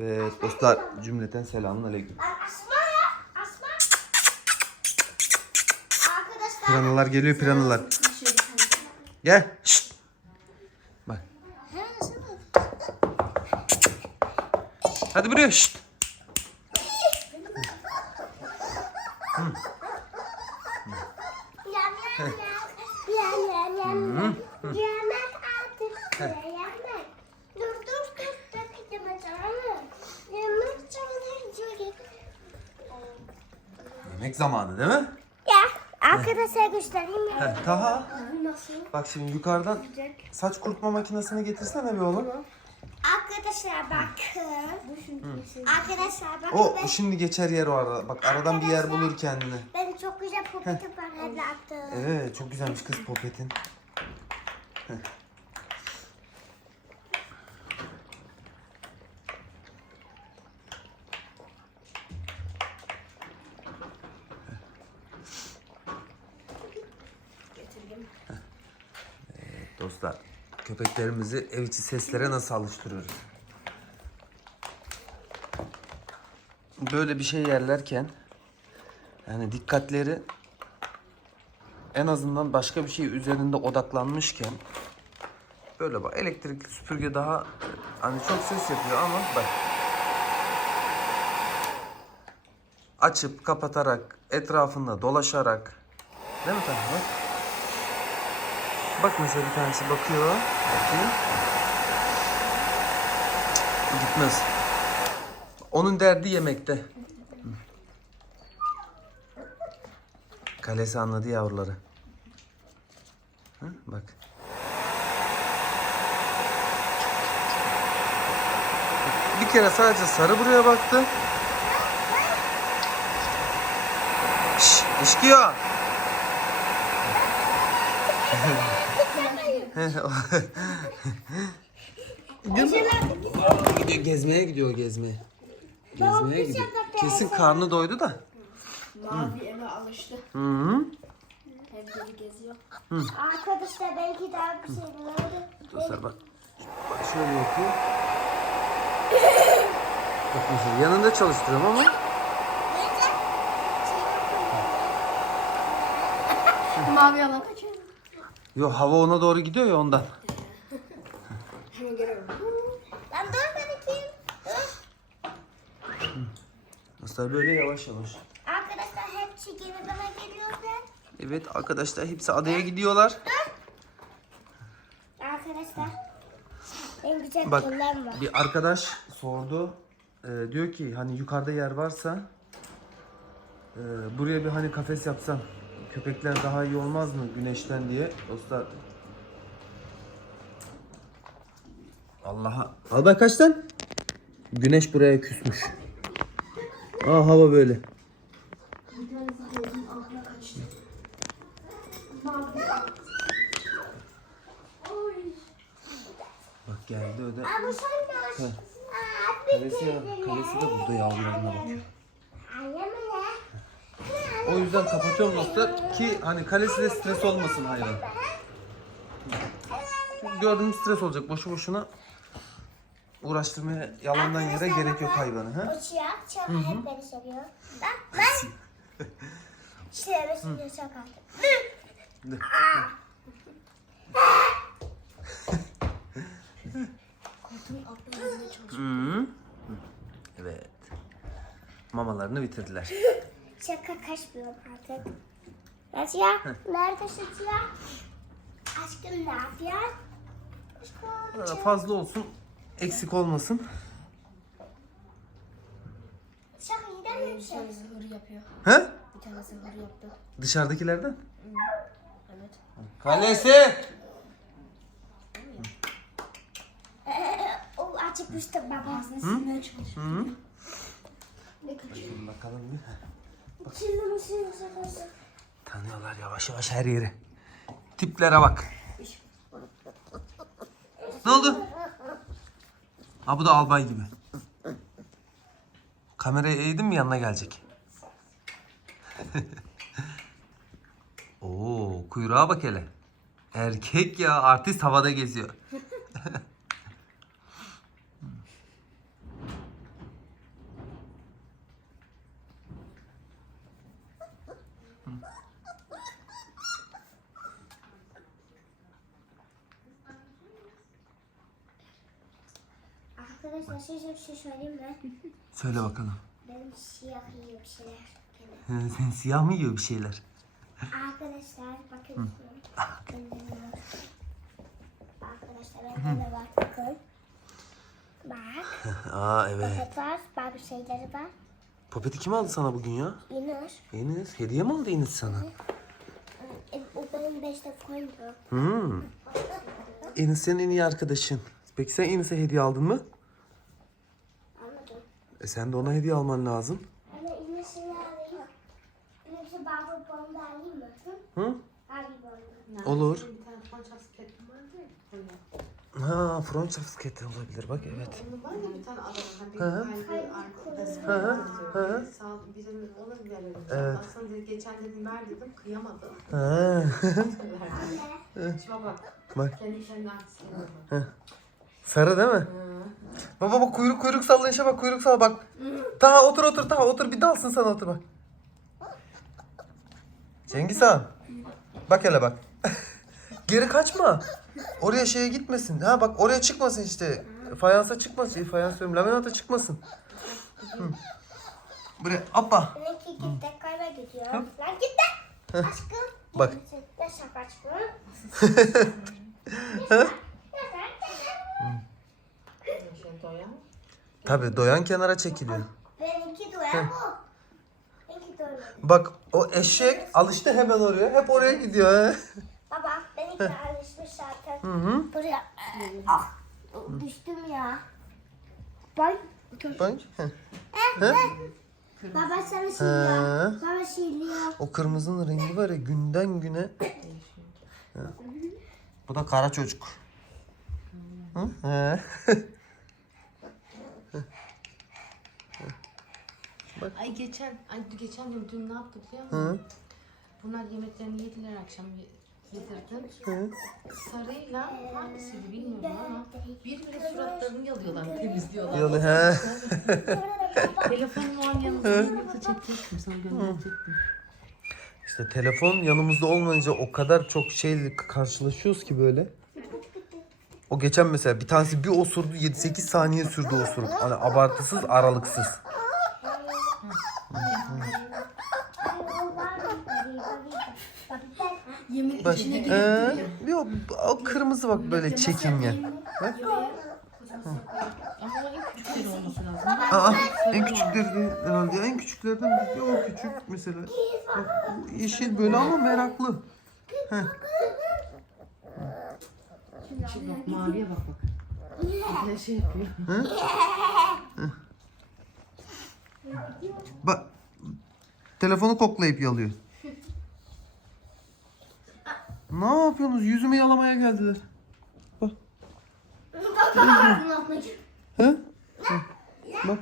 Evet dostlar cümleten selamun aleyküm. Asma ya. Asma. Arkadaşlar. Piranalar geliyor piranalar. Gel. Şşt. Bak. Hadi buraya. Şşt. Yam yam yam. Yam yam yam. Yemek artık. Yemek. Dur dur dur. Dur yemek zamanı. Yemek zamanı. Çocuk. Yemek zamanı değil mi? Ya arkadaşlar göstereyim mi? Heh, Taha. Nasıl? Bak şimdi yukarıdan saç kurutma makinesini getirsene bir oğlum. Arkadaşlar bakın. Arkadaşlar bakın. O ben, şimdi geçer yer o arada. Bak aradan bir yer bulur kendine. ben çok güzel popetim var evladım. Evet çok güzelmiş kız popetin. Heh. Evet, Dostlar köpeklerimizi ev içi seslere nasıl alıştırıyoruz? Böyle bir şey yerlerken yani dikkatleri en azından başka bir şey üzerinde odaklanmışken böyle bak elektrikli süpürge daha hani çok ses yapıyor ama bak açıp kapatarak etrafında dolaşarak değil mi Taha? Bak. Mesela bir tanesi bakıyor. Bakayım. Gitmez. Onun derdi yemekte. Kalesi anladı yavruları. Hı? Bak. Bir kere sadece sarı buraya baktı. Şşş, işkiyor. gidiyor gezmeye gidiyor gezmeye. Gezmeye gidiyor. Kesin karnı doydu da. Mavi eve alıştı. Hı hı. Evleri geziyor. Arkadaşlar belki daha bir şey oldu. Dostlar bak. Bak şöyle yapayım. Bak mesela yanında çalıştırıyorum ama Mavi alan kaçıyor. Yo hava ona doğru gidiyor ya ondan. Hemen geliyorum. Lan dur ben ikiyim. Dur. Dostlar böyle yavaş yavaş. Arkadaşlar hepsi geri bana geliyor ben. Evet arkadaşlar hepsi adaya gidiyorlar. Arkadaşlar. En güzel Bak var. bir arkadaş sordu. Ee, diyor ki hani yukarıda yer varsa e, buraya bir hani kafes yapsam köpekler daha iyi olmaz mı güneşten diye. Dostlar Allah'a. Albay kaçtan? Güneş buraya küsmüş. Aa hava böyle. Bak geldi öde. Kalesi, kalesi de burada yavrularına bakıyor. O yüzden kapatıyorum dostlar ki hani kalesi de stres olmasın hayvan. Çünkü gördüğümüz stres olacak boşu boşuna uğraştırmaya yalandan yere gerek yok hayvanı. Ha? O çiyak, çiyak hep beni seviyor. Bak ben. Sevmesin diye çok artık. Evet. Mamalarını bitirdiler. Şaka kaçmıyorum artık. Ya çiyak, neredesin çiyak? Aşkım ne yapıyorsun? Aşkım. Aa, Fazla olsun, eksik olmasın. Şaka neden mi bir tanesi hır yapıyor. He? Bir tanesi hır yaptı. Dışarıdakilerden? Evet. Kalesi! O acıkmıştı baba. Ağzını silmeye çalışıyor. Hı. Bakalım bir. Tanıyorlar yavaş yavaş her yeri. Tiplere bak. Ne oldu? Ha bu da albay gibi. Kamerayı eğdim mi yanına gelecek. Oo kuyruğa bak hele. Erkek ya artist havada geziyor. Arkadaşlar size bir şey söyleyeyim mi? Söyle bakalım. Benim siyah yiyor bir şeyler. Sen siyah mı yiyor bir şeyler? Arkadaşlar bakın. Arkadaşlar bende de var bakın. Bak. Aa evet. Sepet var. Bazı şeyleri var. Popeti kim aldı sana bugün ya? İnir. Enes. Hediye mi aldı Enes sana? O benim beşte koydu. Hmm. Enes senin en iyi arkadaşın. Peki sen Enes'e hediye aldın mı? E sen de ona hediye alman lazım. Ama İnis'ini alayım. İnis'i babı bomba alayım mı? Hı? Abi bomba. Olur. Bir tane Fransız kettim vardı ya. Hani. Ha, Fransız olabilir bak evet. Onun var ya bir tane adam. Hani bir arkadaşı. Hı hı, hı hı. Sağ ol. Birinin ona verelim. Evet. Aslında dedi, geçen dedim ver dedim. Kıyamadım. Ha. Şuna bak. Bak. Kendi kendine artistliğine bak. Sarı değil mi? Baba bak kuyruk kuyruk sallayışa bak kuyruk salla bak. Daha otur otur daha otur bir dalsın sana otur bak. Cengiz Han. Bak hele bak. Geri kaçma. Oraya şeye gitmesin. Ha bak oraya çıkmasın işte. Fayansa çıkmasın. Fayans diyorum laminata çıkmasın. Hı. Buraya hoppa. Benimki gitti kayba gidiyor. Lan gitti. Aşkım. Bak. Ne şap aşkım? Şey doyan. Tabi doyan kenara çekiliyor. Benimki doyan bu. Benimki. Bak o eşek alıştı hemen oraya. Hep oraya gidiyor. He. Baba benimki alışmış zaten. Hı hı. Buraya. Ah. Düştüm ya. Bak. Bak. Heh. Eh, eh. Baba sana siliyor. He. Baba siliyor. O kırmızının rengi var ya günden güne. Bu da kara çocuk. Hı? He. Ay geçen, ay geçen diyorum dün ne yaptı biliyor musun? Hı. Bunlar yemeklerini yediler akşam ye- yedirdim. Hı. Sarıyla hangisiydi bilmiyorum ama birbirine suratlarını yalıyorlar, temizliyorlar. Yalı he. Telefonum var yanımda yoksa çekecektim sana gönderecektim. İşte telefon yanımızda olmayınca o kadar çok şeyle karşılaşıyoruz ki böyle. O geçen mesela bir tanesi bir osurdu 7-8 saniye sürdü osuruk. Hani abartısız aralıksız. Yemin Bak, içine ee, bir o, o kırmızı bak böyle çekingen. Bak. Aa, en küçükleri de herhalde en küçüklerden biri o küçük mesela. Bak, yeşil böyle ama meraklı. Şimdi bak maviye bak bak. Bir şey yapıyor. Bak telefonu koklayıp yalıyor. Ne yapıyorsunuz? Yüzümü yalamaya geldiler. Bak. He? Bak.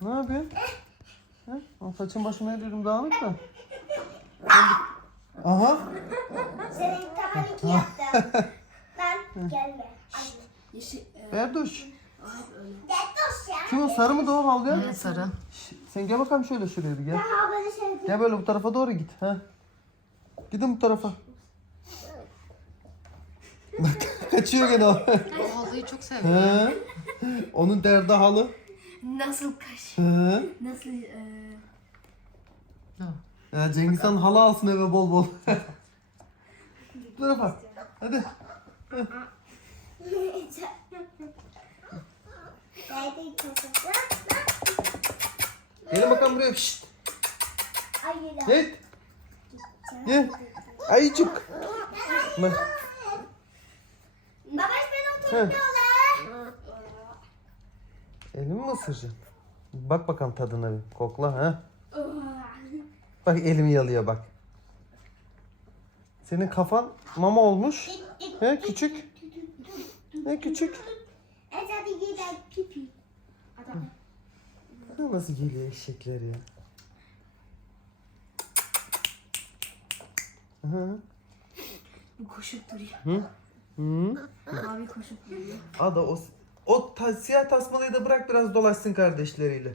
Ne yapıyorsun? He? O saçın başıma ediyorum dağınık da. Aha. Senin daha iki yaptım. Lan gelme. Erdoş. Detoş ya. Kim o sarı mı doğru havlu ya? Evet sarı. Sen gel bakalım şöyle şuraya bir gel. Daha böyle şey Gel böyle bu tarafa doğru git. Ha. Gidin bu tarafa. Bak kaçıyor gene o. O halıyı çok seviyor. Onun derdi halı. Nasıl kaş? He. Nasıl eee... Ya Cengiz Han halı alsın eve bol bol. bu tarafa. Hadi. Gelin bakalım buraya. Şşt. Da. Gel. Ayıcık. Babaş beni oturtuyorlar. Elimi mi ısıracaksın? Bak bakalım tadına bir. Kokla ha. Bak elimi yalıyor bak. Senin kafan mama olmuş. He küçük. Ne küçük. Ha, Nasıl geliyor eşekler ya. Hı. Bu koşup duruyor. Hı? Hı. Mavi koşup duruyor. Ada o o ta, siyah tasmalıyı da bırak biraz dolaşsın kardeşleriyle.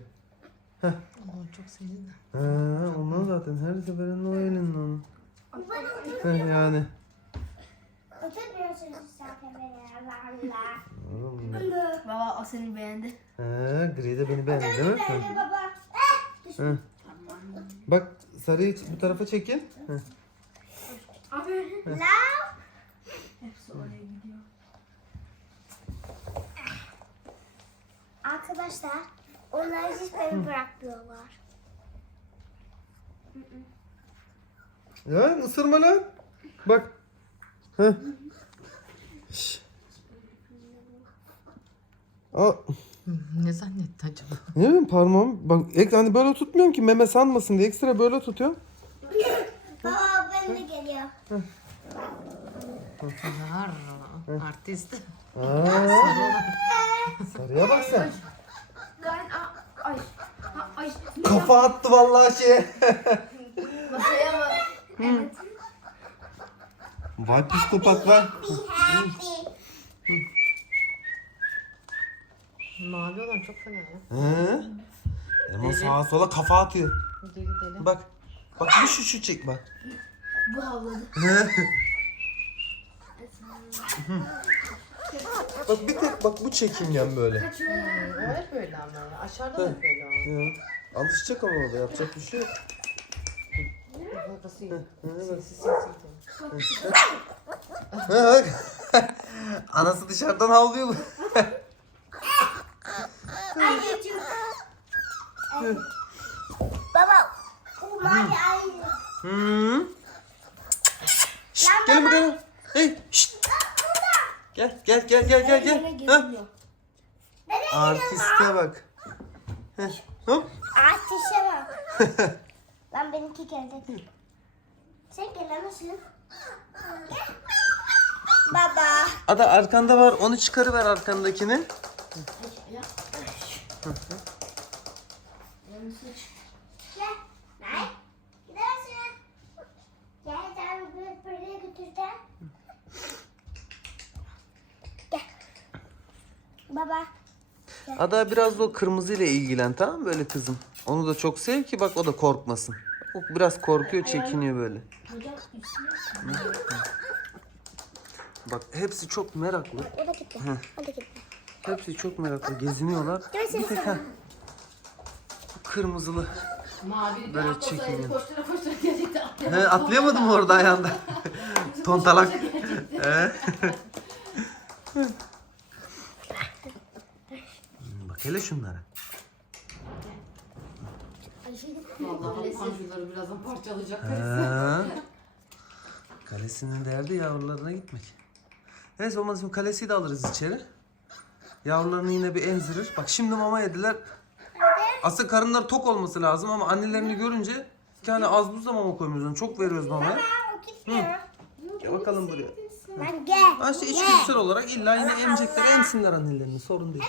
Allah'ım çok sevdim. He, ondan zaten her seferinde o elinde onun. He, yani. Oturmuyorsunuz zaten beni Allah Oğlum, Allah. Baba o seni beğendi. He, gri de beni beğendi değil mi? He. Beğendi baba. Eh, düştü. Bak sarıyı bu tarafa çekin. He. La. Hepsi oraya gidiyor. Arkadaşlar onlar hiç beni bırakmıyorlar. Ya ısırma lan. Bak. Heh. Şş. Aa, Ne zannetti acaba? ne bileyim parmağım. Bak ek, hani böyle tutmuyorum ki meme sanmasın diye ekstra böyle tutuyorum. Baba ben de geliyor. Yar, artist. Aa, sarıya bak sen. Gayet ay. Ha, ay. Kafa attı vallahi şeye. Masaya mı? Evet. Vay psikopat var. Happy. Mavi olan çok fena ya. He. Ama sağa sola kafa atıyor. Hadi gidelim. Bak. Bak bir şu şu çek bak. Bu havladı. bak bir tek bak bu çekingen böyle. Hmm, o hep böyle ama. Aşağıda da hep böyle o. Ya. Alışacak ama o da yapacak bir şey yok. Sinsi sinsi. Ha, bak. Anası dışarıdan havlıyor. Anneciğim. Baba. Bu mavi aynı. Hı. Şşt, gelin buraya. Hey, şşt. Gel, gel, gel, gel, gel, gel. Ha? Artiste bak. Heh, Hop. Ateşe bak. Lan benimki geldi. Sen gelemezsin. Baba. Ada arkanda var. Onu çıkarıver arkandakini. Baba. Ada biraz da o kırmızıyla ilgilen tamam mı böyle kızım? Onu da çok sev ki bak o da korkmasın. Biraz korkuyor, çekiniyor böyle. Bak hepsi çok meraklı. O da gitti. O da gitti. Hepsi çok meraklı. Geziniyorlar. Bir tek ha. bu Kırmızılı. Mavi Böyle çekingen. koştura koştura gelecekti. He, atlayamadı. atlayamadım orada ayağında. Tontalak. He. Bak hele şunlara. Vallahi birazdan parçalayacak. Ha. Kalesinin derdi yavrularına gitmek. Neyse olmaz şimdi kalesiyi de alırız içeri. Yavrularını yine bir emzirir. Bak şimdi mama yediler. Aslında karınlar tok olması lazım ama annelerini görünce bir tane az buz da mama koymuyoruz. onu. Çok veriyoruz mamaya. Gel bakalım buraya. Lan gel. Ha işte içgüdüsel olarak illa yine emecekler emsinler annelerini sorun değil.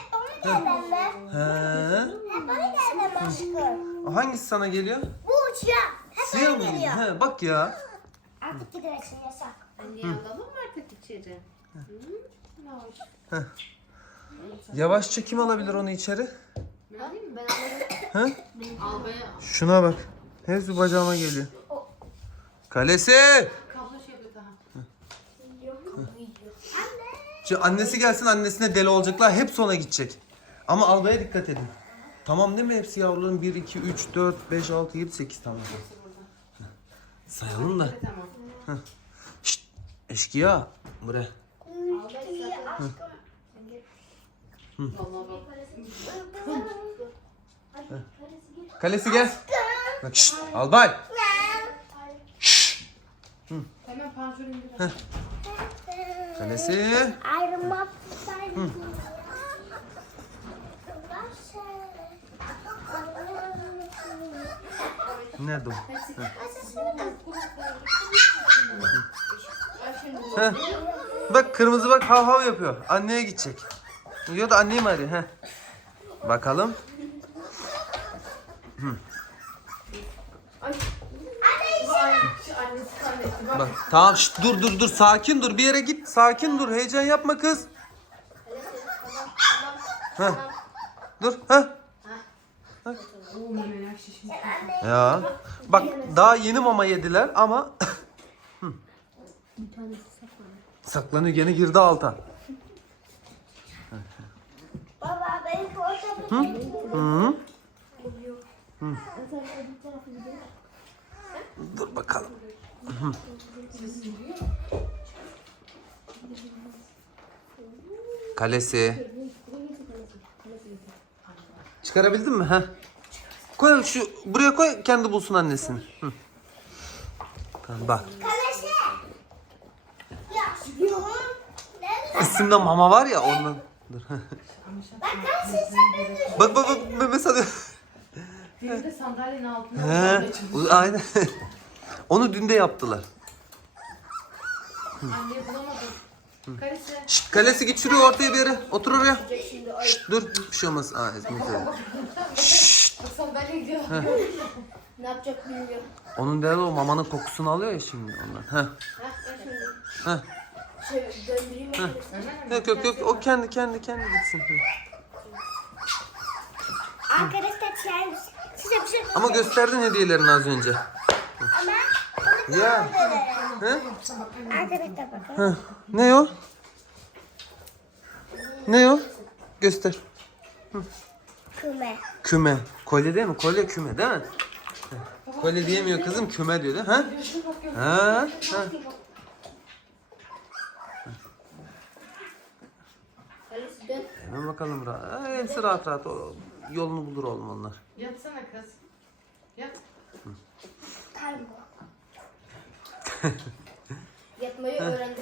Gelmem ben. He. Bana aşkım. Hangisi sana geliyor? Bu uçuyor. Hep Siyah bana mı geliyor? geliyor. He, bak ya. Artık gidersin yasak. Anne alalım mı artık içeri? Hı? Ne hoş. Yavaşça kim alabilir onu içeri? Ben alayım mı? Ben alırım. He? Al be. Şuna bak. Hepsi bacağıma geliyor. Kalesi! Kablo şey yapıyor daha. Şimdi annesi gelsin annesine deli olacaklar. Hepsi ona gidecek. Ama albaya dikkat edin. Tamam değil mi hepsi yavruların? 1, 2, 3, 4, 5, 6, 7, 8 tamam. Sayalım da. Tamam. Şşt, eşkıya. Buraya. Vallahi bak. Kalesi gel. Bak şşt, albay. Şşt. İndir. Kalesi. Ayrılmam. Nerede o? Heh. Bak kırmızı bak hav hav yapıyor. Anneye gidecek. Diyor da anneyi mi arıyor? Heh. Bakalım. Bak tamam şşt, dur dur dur sakin dur bir yere git sakin dur heyecan yapma kız. Heh. Dur ha. Oo memeler şişmiş. Ya. Bak daha yeni mama yediler ama Bir tanesi saklanıyor. saklanıyor gene girdi alta. Baba beni orada bir Hı? Sen öbür tarafa gidelim. Dur bakalım. Kalesi. Çıkarabildin mi? Ha? Koy şu buraya koy kendi bulsun annesini. Hı. Tamam bak. Üstünde mama var ya ondan. Dur. Bak bak bak Mehmet hadi. Biri de sandalyenin altına He, aynen. Onu dün de yaptılar. Anneyi bulamadım. Karısı. Şşt, kalesi git şuraya ortaya bir yere. Otur oraya. Şşt, dur. Bir şey olmaz. Aa, İsmet öyle. Bak sandalye gidiyor. Ne yapacak bilmiyorum. Onun derdi o mamanın kokusunu alıyor ya şimdi ondan. Heh. Heh. Şey, döndüreyim mi? Yok yok yok o kendi kendi kendi gitsin. Hı. Arkadaşlar size bir şey Ama gösterdin hediyelerini az önce. ama Ya. He? arkadaşlar bakın. Hı. Ne o? Ne o? Göster. Küme. Küme. Kolye değil mi? Kolye küme değil mi? Kolye diyemiyor kızım küme diyor değil mi? Ha? Ha? ha. Hemen bakalım rahat. Ha, hepsi rahat rahat. O, yolunu bulur oğlum onlar. Yatsana kız. Yat. Yatmayı öğrendi.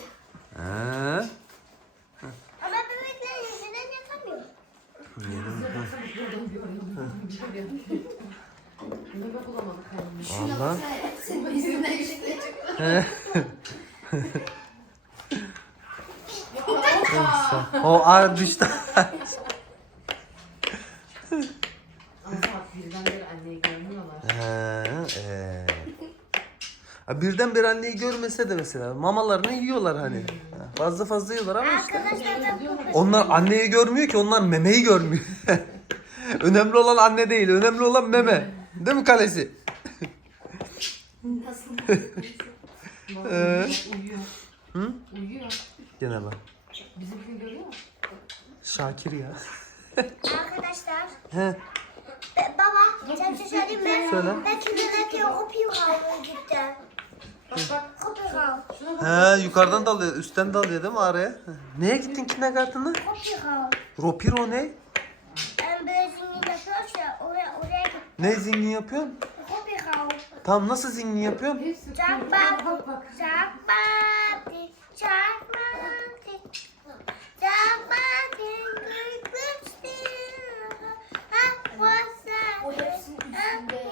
Ha? Ama bebekler yüzünden yatamıyor. Meme bulamadık kendimizi. Valla. Senin yüzünden işte. O ar düştü. Birden Birden bir anneyi görmese de mesela mamalarını yiyorlar hani. Ha, Fazla fazla yiyorlar ama işte. Onlar anneyi görmüyor ki onlar memeyi görmüyor. Önemli olan anne değil, önemli olan meme. Değil mi kalesi? Nasıl? Bak, Ee? uyuyor. Hı? Uyuyor. Gene bak. Bizimkini görüyor mu? Şakir ya. arkadaşlar. He. Be- baba sen bir şey söyleyeyim mi? Söyle. Ben kimden kopuyorum cidden. Bak bak. Kopuyorum. Şuna bak. He yukarıdan dalıyor, üstten dalıyor değil mi araya? Neye gittin kindergarten'a? Kopuyorum. Ropiro ne? Ben böyle zengin oraya oraya. Ne zingin yapıyorsun? Tam nasıl zingin yapıyorsun? Hepsi Çak bak bak. bak. Çakmati, çakmati, çakmati, kırkmıştı. O hepsinin üstünde.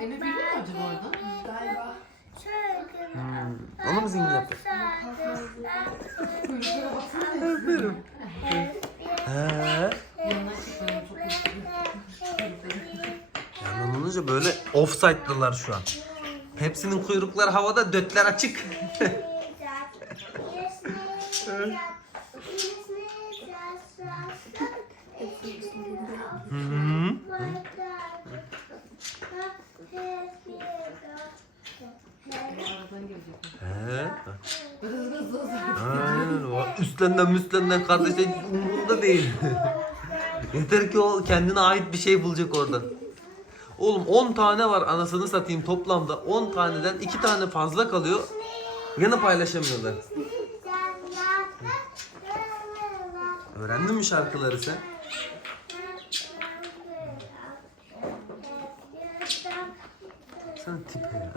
Biliyor mu acaba orada? Galiba. Hmm. Onu mu zingin yaptın? Kuyruklara baksana. He. Yanına olunca böyle offside'lılar şu an. Hepsinin kuyrukları havada, dötler açık. Aynen o. Üstlerinden müstlerinden kardeşler umurunda değil. Yeter ki o kendine ait bir şey bulacak oradan. Oğlum 10 tane var anasını satayım toplamda 10 taneden 2 tane fazla kalıyor. Yine paylaşamıyorlar. Öğrendin mi şarkıları sen? Sen tipe ya.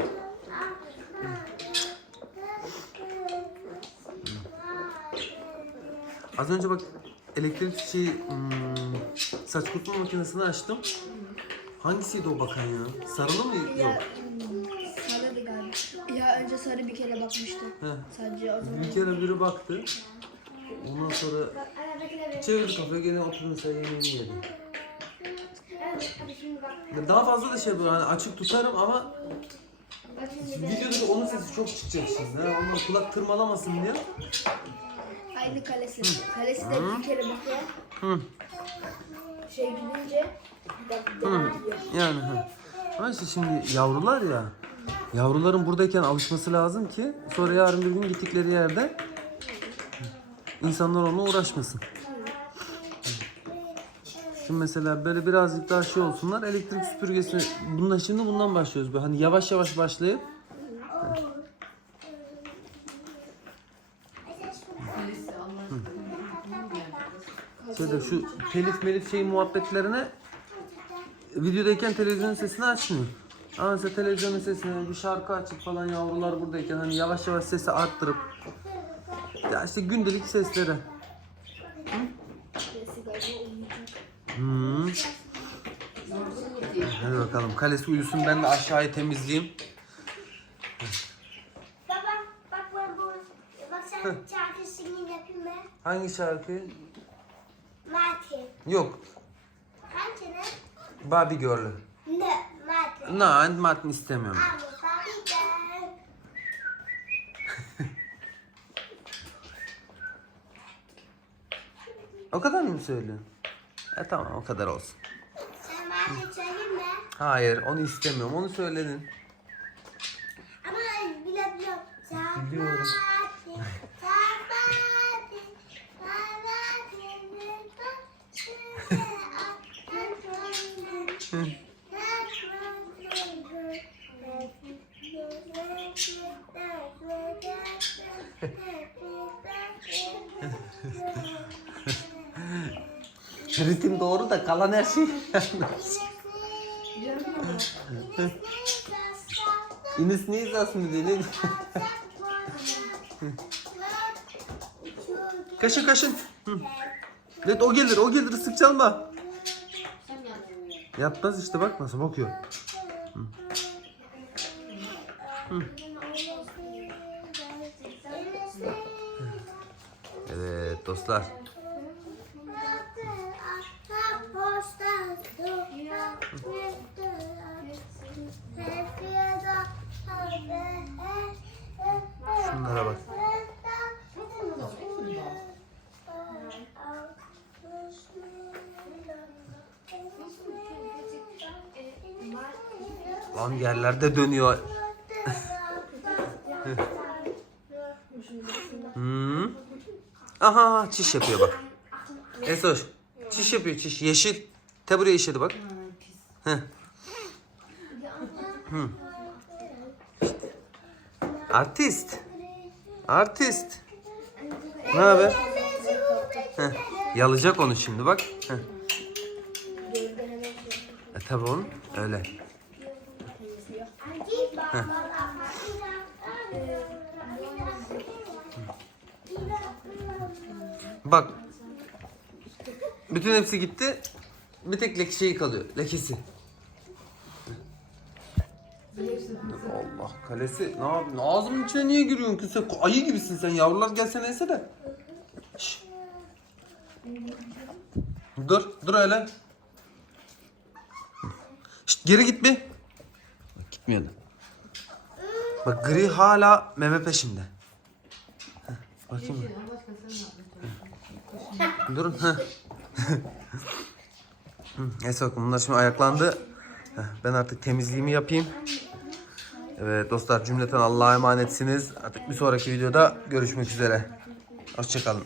Az önce bak elektrik şey hmm, saç kurutma makinesini açtım. Hangisiydi o bakan ya? Sarılı mı? Yok. Sarıydı galiba. Ya önce sarı bir kere bakmıştı. Heh. Sadece o zaman. Bir kere biri baktı. Ondan sonra çevirdi kafayı gene oturdu mesela yemeğini yedi. Ya Daha fazla da şey böyle hani açık tutarım ama videoda da onun sesi çok çıkacak şimdi. Ha, onlar kulak tırmalamasın diye. Aynı kalesi. Kalesi de bir kere bakıyor. Hı. şey gidince Yani hı. Ama işte şimdi yavrular ya. Yavruların buradayken alışması lazım ki sonra yarın bir gün gittikleri yerde insanlar onunla uğraşmasın. Şimdi mesela böyle birazcık daha şey olsunlar elektrik süpürgesi bundan şimdi bundan başlıyoruz. Böyle hani yavaş yavaş başlayıp şeyde şu telif melif şey muhabbetlerine videodayken televizyonun sesini açmıyor. Ama mesela televizyonun sesini bir şarkı açıp falan yavrular buradayken hani yavaş yavaş sesi arttırıp ya işte gündelik sesleri. Hmm. Hadi bakalım kalesi uyusun ben de aşağıyı temizleyeyim. Baba bak ben bu bak sen şarkısını yapayım mı? Hangi şarkı? Martin. Yok. Barbie Girl'ü. Ne? Martin. No, Martin istemiyorum. Barbie girl. O kadar mı söylüyorsun? E tamam o kadar olsun. Sen Martin söyleyeyim mi? Hayır onu istemiyorum onu söyledin. Ama bile bile. Biliyorum. Ritim doğru da kalan her şey. İnis Nizas mı dedi? kaşın kaşın. Evet o gelir o gelir sık çalma. Yapmaz işte bak nasıl bakıyor. Evet dostlar. Lan yerlerde dönüyor. Hmm. Aha çiş yapıyor bak. Esoş. Çiş yapıyor çiş. Yeşil. Te buraya işedi bak. Heh. Hı. Artist. Artist. Ne haber? Heh. Yalacak onu şimdi bak. Heh. E tabi oğlum öyle. Bak. Bütün hepsi gitti. Bir tek leke şeyi kalıyor. Lekesi. Allah kalesi. Ne yapıyorsun? Ağzımın içine niye giriyorsun kız? Sen ayı gibisin sen. Yavrular gelsene ese de. Şş. Dur. Dur öyle. Şşt, geri git bir. Bak. Bak gri hala meme peşinde. Heh, Bakayım. mı? Durun. heh. Neyse bakın bunlar şimdi ayaklandı. Ben artık temizliğimi yapayım. Evet dostlar cümleten Allah'a emanetsiniz. Artık bir sonraki videoda görüşmek üzere. Hoşçakalın.